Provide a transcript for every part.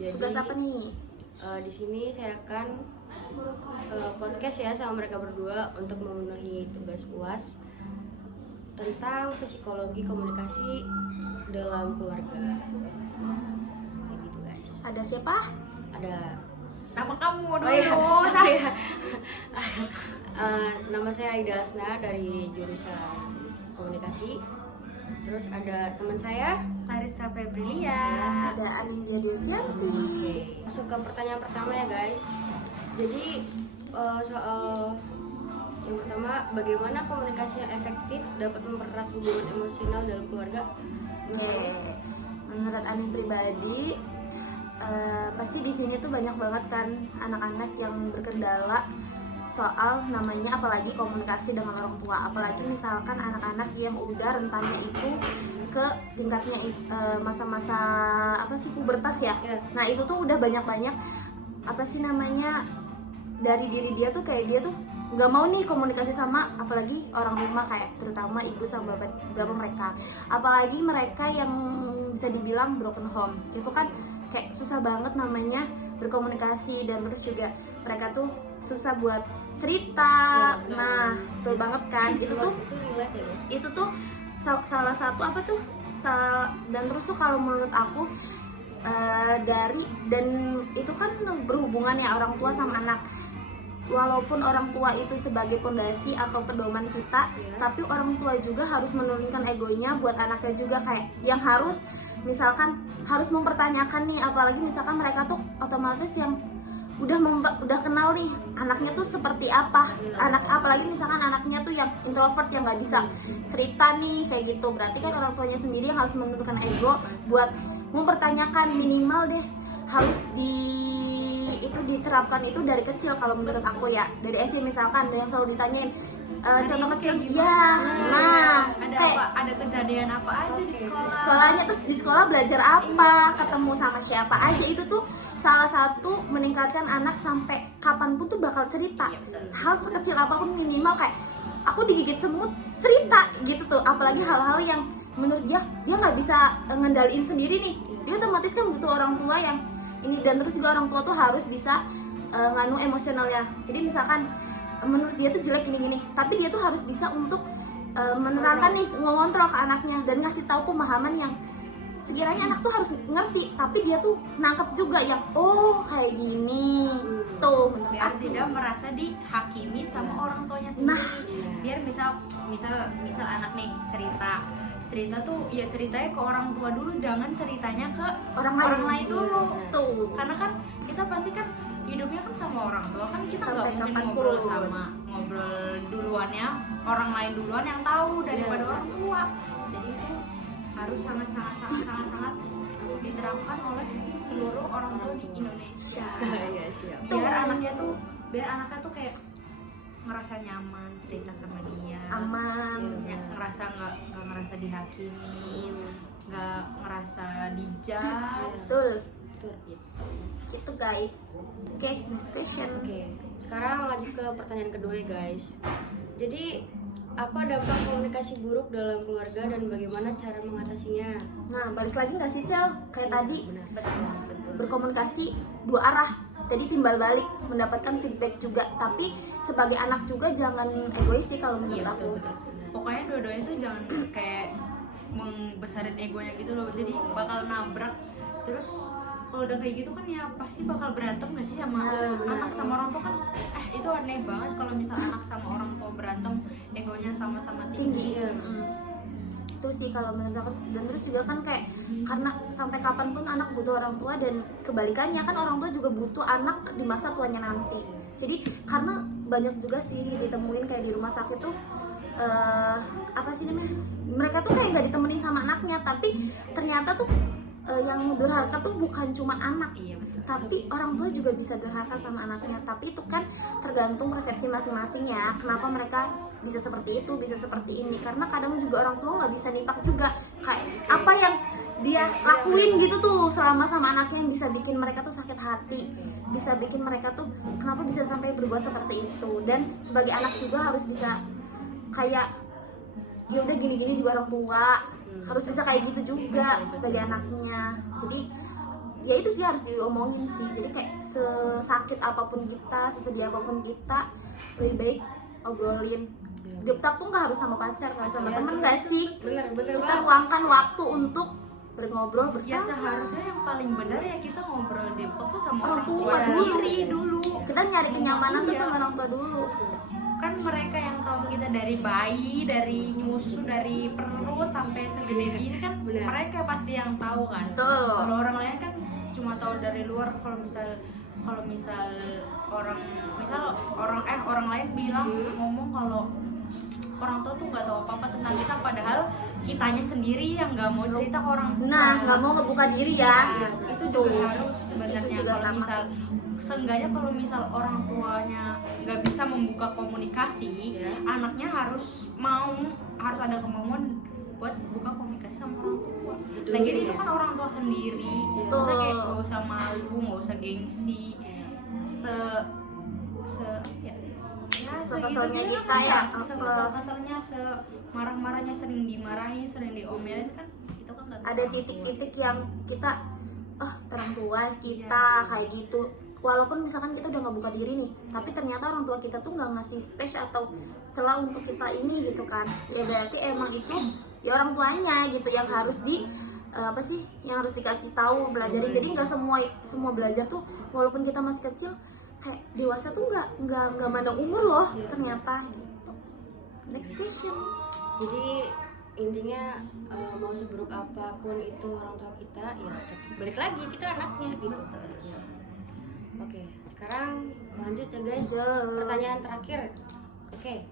Jadi, tugas apa nih? Di sini saya akan podcast ya sama mereka berdua untuk memenuhi tugas UAS tentang psikologi komunikasi dalam keluarga. Kayak gitu guys. Ada siapa? Ada Nama kamu dulu. oh iya, saya nama saya Aida Asna dari jurusan komunikasi. Terus ada teman saya Larissa Febrilia. Ada Anindya Devianti. Oke, masuk ke pertanyaan pertama ya guys. Jadi soal yang pertama, bagaimana komunikasi yang efektif dapat mempererat hubungan emosional dalam keluarga? Oke, menurut Anin pribadi, pasti di sini tuh banyak banget kan anak-anak yang berkendala soal namanya apalagi komunikasi dengan orang tua, apalagi misalkan anak-anak yang udah rentannya itu ke tingkatnya masa-masa apa sih pubertas ya. Nah itu tuh udah banyak-banyak apa sih namanya dari diri dia tuh kayak dia tuh nggak mau nih komunikasi sama apalagi orang rumah kayak terutama ibu sama bapak mereka, apalagi mereka yang bisa dibilang broken home itu kan kayak susah banget namanya berkomunikasi dan terus juga mereka tuh susah buat cerita. Ya, nah betul banget kan itu tuh salah satu apa tuh dan terus tuh kalau menurut aku dari dan itu kan berhubungan ya orang tua sama anak. Walaupun orang tua itu sebagai pondasi atau pedoman kita, tapi orang tua juga harus menurunkan egonya buat anaknya juga, kayak yang harus misalkan harus mempertanyakan nih, apalagi misalkan mereka tuh otomatis yang udah kenal nih anaknya tuh seperti apa, apalagi misalkan anaknya tuh yang introvert yang nggak bisa cerita nih kayak gitu, berarti kan orang tuanya sendiri yang harus menurunkan ego buat mempertanyakan, minimal deh harus diterapkan itu dari kecil kalau menurut aku ya, dari SD misalkan yang selalu ditanyain contoh kecil ya, nah ada kejadian apa aja di sekolahnya, terus di sekolah belajar apa, ketemu sama siapa aja, itu tuh salah satu meningkatkan anak sampai kapanpun tuh bakal cerita. Hal sekecil apapun, minimal kayak aku digigit semut, cerita gitu tuh, apalagi hal-hal yang menurut dia nggak bisa ngendaliin sendiri nih, dia otomatis kan butuh orang tua yang ini, dan terus juga orang tua tuh harus bisa nganu emosionalnya. Jadi misalkan menurut dia tuh jelek gini-gini, tapi dia tuh harus bisa untuk menerangkan nih, ngontrol ke anaknya dan ngasih tahu pemahaman yang sekiranya anak tuh harus ngerti, tapi dia tuh nangkep juga yang oh kayak gini tuh, menurut biar aku. tidak merasa dihakimi sama orang tuanya sendiri. Nah, biar misal anak nih cerita tuh ya ceritanya ke orang tua dulu, jangan ceritanya ke orang lain dulu tuh, karena kan kita pasti kan hidupnya kan sama orang tua, kan kita nggak Sampai mungkin ngobrol duluannya orang lain duluan yang tahu daripada orang tua. Jadi itu harus sangat diterapkan oleh seluruh orang tua di Indonesia. Iya, siap. biar anaknya tuh kayak ngerasa nyaman cerita sama dia, aman. ngerasa nggak ngerasa dihakimi, nggak ngerasa dijudge. Betul gitu guys. Oke, next question. Oke, sekarang lanjut ke pertanyaan kedua ya guys. Jadi apa dampak komunikasi buruk dalam keluarga dan bagaimana cara mengatasinya? Nah, balik lagi nggak sih Cel? Kayak tadi Betul. berkomunikasi dua arah, jadi timbal balik, mendapatkan feedback juga. Tapi sebagai anak juga jangan egois sih kalau menurut aku. Pokoknya dua-duanya tuh jangan kayak membesarin egonya gitu loh, jadi bakal nabrak. Terus kalau udah kayak gitu kan ya pasti bakal berantem gak sih sama anak sama orang tua kan. Itu aneh banget kalau misal anak sama orang tua berantem egonya sama-sama tinggi. Itu sih kalau menurut aku. Dan terus juga kan kayak karena sampai kapanpun anak butuh orang tua, dan kebalikannya kan orang tua juga butuh anak di masa tuanya nanti. Jadi karena banyak juga sih ditemuin kayak di rumah sakit tuh apa sih namanya, mereka tuh kayak gak ditemenin sama anaknya, tapi ternyata tuh yang durhaka tuh bukan cuma anak, tapi orang tua juga bisa durhaka sama anaknya. Tapi itu kan tergantung persepsi masing-masing ya, kenapa mereka bisa seperti itu, bisa seperti ini. Karena kadang juga orang tua nggak bisa nipak juga kayak apa yang dia lakuin gitu tuh selama sama anaknya, yang bisa bikin mereka tuh sakit hati, bisa bikin mereka tuh kenapa bisa sampai berbuat seperti itu. Dan sebagai anak juga harus bisa kayak ya udah gini-gini juga orang tua harus bisa kayak gitu juga sebagai anaknya. Jadi ya itu sih harus diomongin sih. Jadi kayak sesakit apapun kita, sesedih apapun kita, lebih baik obrolin. Deep talk tuh nggak harus sama pacar, nggak sama temen nggak sih? Bener Kita banget. luangkan waktu untuk ngobrol Ya bersama. seharusnya yang paling benar ya kita ngobrol deep talk tuh sama Orang orang tua tua dulu. sendiri dulu. Kita nyari kenyamanan tuh Iya. sama orang tua dulu. Kan mereka yang tahu kita dari bayi, dari nyusu, dari perut sampai segede gini kan Benar. mereka pasti yang tahu kan. Betul. Kalau orang lain kan cuma tahu dari luar. Kalau misal orang lain bilang ngomong kalau orang tua tuh nggak tahu apa-apa tentang kita, padahal kitanya sendiri yang nggak mau cerita ke orang tua. Nah, nggak mau ngebuka diri ya. Iya, itu juga harus sebenarnya. Itu juga Kalau sama. misal seenggaknya kalau misal orang tuanya nggak bisa membuka komunikasi, Ya. anaknya harus ada kemauan buat buka komunikasi sama orang tua. Lagi itu kan orang tua sendiri, Betul. maksudnya kayak nggak usah malu, nggak usah gengsi, Sekeselnya segitu-gitu kita kan, ya. sekesel-keselnya, semarah-marahnya, sering dimarahin, sering diomelin kan, itu kan tentang Ada orang tua. titik-titik yang kita, orang tua kita kayak gitu. Walaupun misalkan kita udah nggak buka diri nih, tapi ternyata orang tua kita tuh nggak ngasih space atau celah untuk kita ini gitu kan. Ya berarti emang itu ya orang tuanya gitu yang harus yang harus dikasih tahu, belajarin. Jadi nggak semua belajar tuh, walaupun kita masih kecil, kayak dewasa tuh nggak mandang umur loh ternyata gitu. Next question. Jadi intinya mau seburuk apapun itu orang tua kita, ya balik lagi kita anaknya gitu. Oke, sekarang lanjut ya guys. Pertanyaan terakhir. Oke,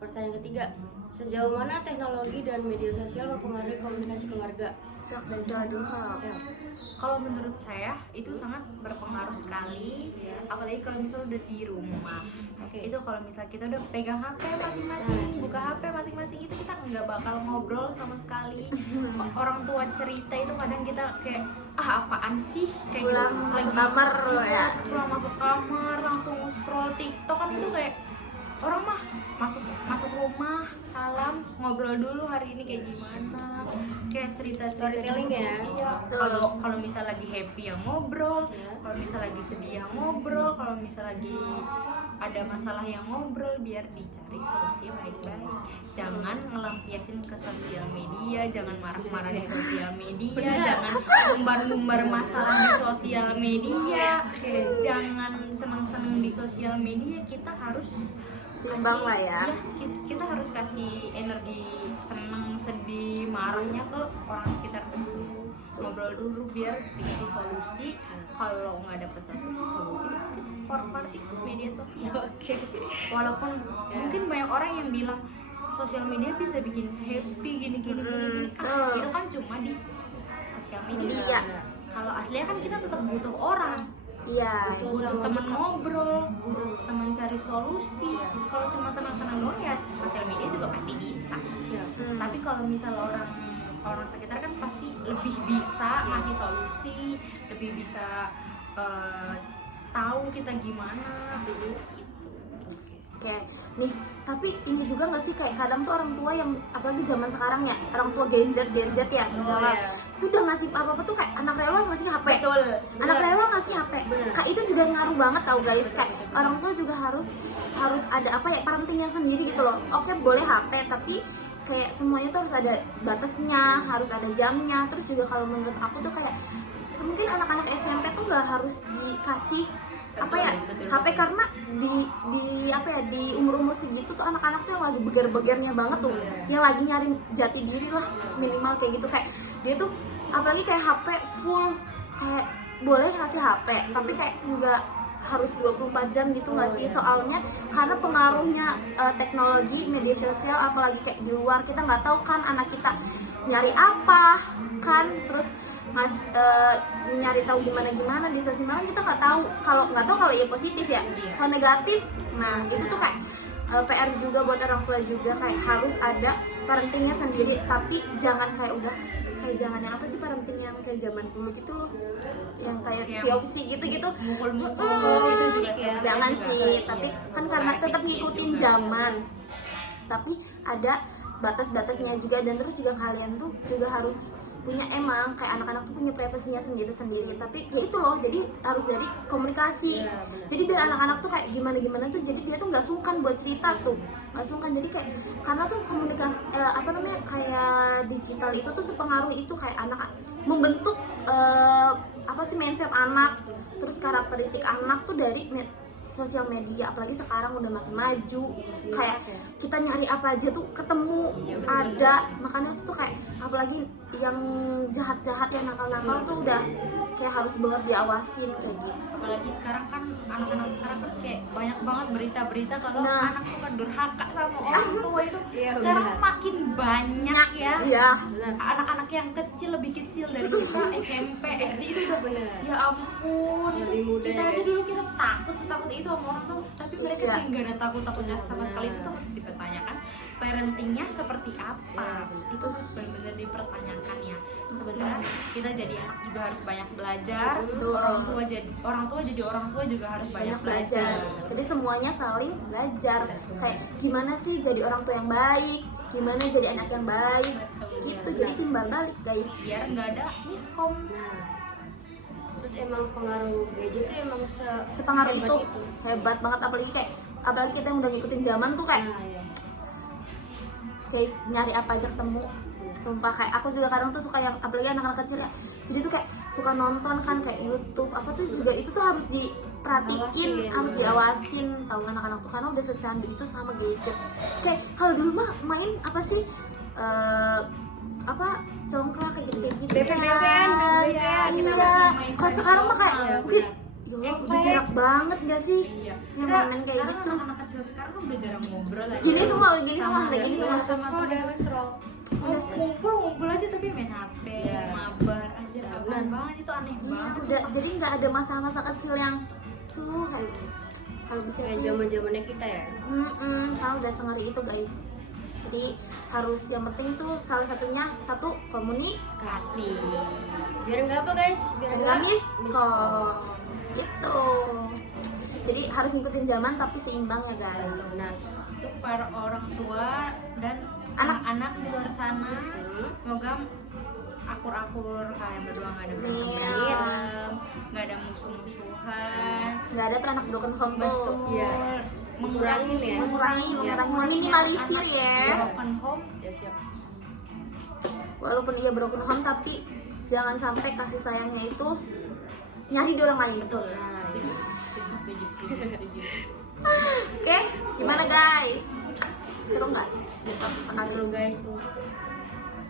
pertanyaan ketiga. Sejauh mana teknologi dan media sosial mempengaruhi komunikasi keluarga? Sok dan jalan dulu sok. Ya. Kalau menurut saya itu sangat berpengaruh sekali, apalagi kalau misal udah di rumah. Oke. Itu kalau misal kita udah pegang HP masing-masing, buka HP masing-masing, itu kita nggak bakal ngobrol sama sekali. Orang tua cerita itu kadang kita kayak apaan sih, kayak Pulang gitu. masuk kamar lo ya. Pulang masuk kamar langsung scroll TikTok kan, itu kayak orang mah masuk rumah, salam, ngobrol dulu hari ini kayak gimana, kayak cerita Storytelling ya. Iya. Kalau misal lagi happy ya ngobrol, kalau misal lagi sedih ya ngobrol, kalau misal lagi ada masalah yang ngobrol, biar dicari solusi baik-baik. Jangan ngelampiasin ke sosial media, jangan marah-marah di sosial media, jangan umbar-umbar masalah di sosial media, jangan seneng-seneng di sosial media. Kita harus Seimbang lah ya. Kita harus kasih energi seneng, sedih, marahnya ke orang sekitar dulu. Ngobrol dulu biar dikasih solusi. Kalau nggak dapet solusi, kita forwarding ke media sosial. Oke. Walaupun mungkin banyak orang yang bilang sosial media bisa bikin happy gini. Itu kan cuma di sosial media. Media. Kalau aslinya kan kita tetap butuh orang, Iya. butuh teman ngobrol, butuh teman cari solusi. Kalau cuma senang-senang doang ya sosial media juga pasti bisa. Tapi kalau misal orang sekitar kan pasti lebih bisa ngasih solusi, lebih bisa tahu kita gimana gitu. Oke, nih tapi ini juga nggak sih kayak kadang tuh orang tua yang apalagi zaman sekarang ya, orang tua Gen Z ya, itu udah ngasih apa tuh kayak anak rewel ngasih HP. Betul. Anak rewel ngasih HP. Kak itu juga ngaruh banget tau guys, kayak Betul. orang tua juga harus ada parentingnya sendiri gitu loh. Oke boleh HP tapi kayak semuanya tuh harus ada batasnya, harus ada jamnya. Terus juga kalau menurut aku tuh kayak mungkin anak-anak SMP tuh nggak harus dikasih Betul. HP karena di umur segitu tuh anak-anak tuh yang lagi beger-begernya banget tuh, yang lagi nyari jati diri lah minimal kayak gitu. Kayak dia tuh apalagi kayak HP full, kayak boleh ngasih HP tapi kayak nggak harus 24 jam gitu nggak sih, soalnya karena pengaruhnya teknologi media sosial, apalagi kayak di luar kita nggak tahu kan anak kita nyari apa kan, terus nyari tahu gimana di sosial media kita nggak tahu kalau ya positif ya. Kalau negatif, nah itu tuh kayak PR juga buat orang tua juga, kayak harus ada parentingnya sendiri, tapi jangan kayak jangan yang apa sih parenting yang kayak zaman dulu gitu loh, yang kayak VOC gitu Mukul-mukul itu sih ya. jangan sih, tapi kan karena tetap ngikutin zaman, tapi ada batas-batasnya juga. Dan terus juga kalian tuh juga harus punya emang kayak anak-anak tuh punya privasinya sendiri-sendiri, tapi ya itu loh, jadi harus dari komunikasi. Iya, benar. Jadi biar anak-anak tuh kayak gimana tuh, jadi dia tuh nggak sungkan buat cerita tuh, nggak sungkan. Jadi kayak karena tuh komunikasi apa namanya, kayak digital itu tuh sepengaruh itu kayak anak membentuk apa sih mindset anak, terus karakteristik anak tuh dari sosial media. Apalagi sekarang udah makin maju, kayak kita nyari apa aja tuh ketemu, ada. Makanya tuh kayak apalagi yang jahat-jahat, yang nakal-nakal tuh udah kayak harus banget diawasin kayak gitu. Apalagi sekarang kan anak-anak sekarang kan kayak banyak banget berita-berita kalau Nah. anak tuh kan durhaka sama orang tua itu. Iya, Sekarang benar. makin banyak ya. Iya. Benar. Anak-anak yang kecil, lebih kecil dari kita SMP, SD itu udah Benar. ya ampun, itu Lebih muda kita ya, aja guys. dulu kita takut setakut itu sama orang tuh, tapi mereka Iya. kayak nggak ada takut-takutnya sama sekali. Itu tuh harus dipertanyakan parentingnya seperti apa, itu harus benar-benar dipertanyakan ya. Sebenarnya kita jadi anak juga harus banyak belajar, Betul. orang tua jadi orang tua juga harus banyak belajar. Jadi semuanya saling belajar. Kayak gimana sih jadi orang tua yang baik, gimana jadi anak yang baik, gitu. Jadi timbal balik guys. Biar nggak ada miskom. Nah, terus emang pengaruh gadget tuh emang Sepengaruh hebat itu hebat banget, apalagi kita yang udah ngikutin zaman tuh kayak Nah, ya. guys, nyari apa aja ketemu. Sumpah kayak aku juga kadang tuh suka yang apalagi anak-anak kecil ya, jadi tuh kayak suka nonton kan kayak YouTube apa tuh juga, itu tuh harus diperhatiin, Awasin. harus diawasin, tahu anak-anak tuh karena udah secandu itu sama gadget. Kayak kalau dulu mah main apa sih apa congklak kayak gitu gitu BPN, iya. kita masih main Kalau sekarang mah kayak iya, mungkin benar. ya Allah, udah jarak banget gak sih Iya. yang Kita mainan kayak sekarang gitu. anak-anak kecil sekarang kan udah jarang ngobrol aja. Gini semua udah Sama gini iya, semua. Terus kok udah scroll. ngumpul aja tapi main HP, Iya. mabar aja, apaan Benar. banget itu aneh Iya, banget. udah jadi nggak ada masa-masa kecil yang tuh kayak gitu. Kalau bisa Kayak sih zaman-zamannya kita ya. kalau udah sengeri itu guys. Jadi harus yang penting tuh salah satunya satu komunikasi. Biar enggak apa guys? Biar Nggak miskom itu. Jadi harus ngikutin zaman tapi seimbang ya guys. Benar. Untuk para orang tua dan Anak. anak-anak di luar sana, Hmm. semoga akur-akur, kalian berdua nggak ada Amin. berantem, nggak ada musuh-musuhan. Nggak ada tuh anak broken home tuh. Betul. Iya. Mengurangi Kurangin ya. Mengurangi, Iya, meminimalisir anak ya. broken home. Ya siap. Walaupun dia broken home tapi jangan sampai kasih sayangnya itu nyari di orang lain. Betul. Nah, Setuju, setuju, setuju, setuju. Oke, gimana guys? Seru nggak? Seru guys.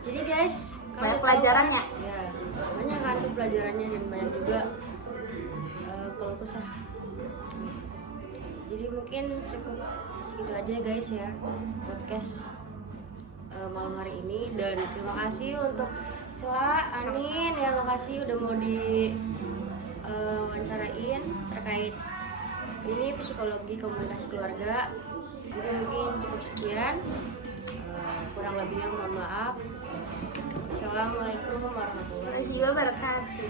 Jadi guys, Banyak kalian tahu pelajarannya. kan? Ya, banyak kan tuh pelajarannya dan banyak juga kalau kesah. Jadi mungkin cukup segitu aja guys ya podcast malam hari ini, dan terima kasih untuk Cela, Anin, ya makasih udah mau di wawancarain terkait ini psikologi komunikasi keluarga. Jadi mungkin cukup sekian. Kurang lebihnya mohon maaf. Assalamualaikum warahmatullahi Wabarakatuh.